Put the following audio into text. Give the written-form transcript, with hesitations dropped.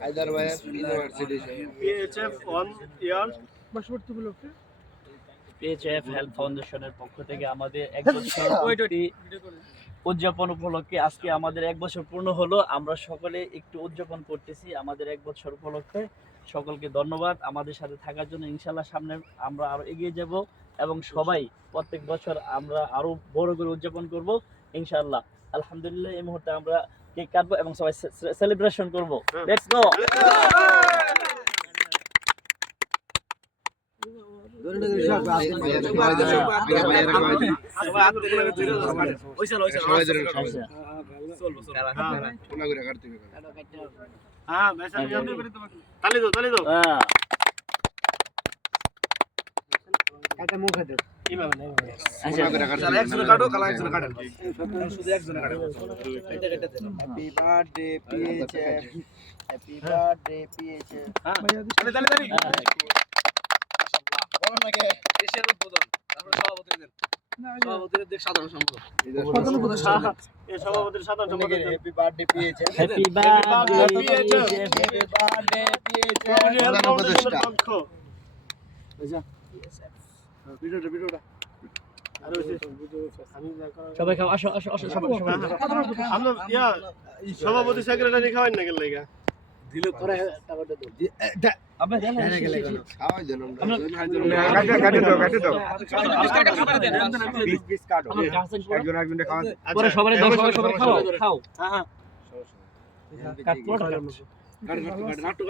হায়দার ভাইয়ের university PHF 1 ইয়ার PHF health ফাউন্ডেশনের পক্ষ থেকে আমাদের এক বছর উদযাপন উপলক্ষে আজকে আমাদের এক বছর পূর্ণ হলো। আমরা সকলে একটু উদযাপন করতেছি আমাদের এক বছর উপলক্ষে। সকলকে ধন্যবাদ আমাদের সাথে থাকার জন্য। ইনশাল্লাহ সামনে আমরা আরো এগিয়ে যাব এবং সবাই প্রত্যেক বছর আমরা আরো বড় করে উদযাপন করব ইনশাল্লাহ। আলহামদুলিল্লাহ এই মুহূর্তে আমরা কেক কাটবো এবং সবাই সেলিব্রেশন করব। Let's go. Happy birthday PHF happy birthday PHF দেশের উদ্বোধন তারপরে সভাপতিদের সাধারণ সম্পাদক সভাপতির সাধারণ সম্পাদক happy birthday PHF happy birthday happy birthday PHF প্রধান উপদেষ্টা ভিডিওটা সবাই খাও, আসো আসো আসো সবাই সবাই আমরা সভাপতি সেক্রেটারি খাওয়াই না গেল লাগা দিলে পরে টাকাটা দাও আপনি দেন খাওয়াই দেন আমরা কাটে দাও পিস কাটো আমরা গাছের একজন খাওয়া পরে সবাই দাও সবাই খাও খাও হ্যাঁ কাট পুরোটা কাট কাট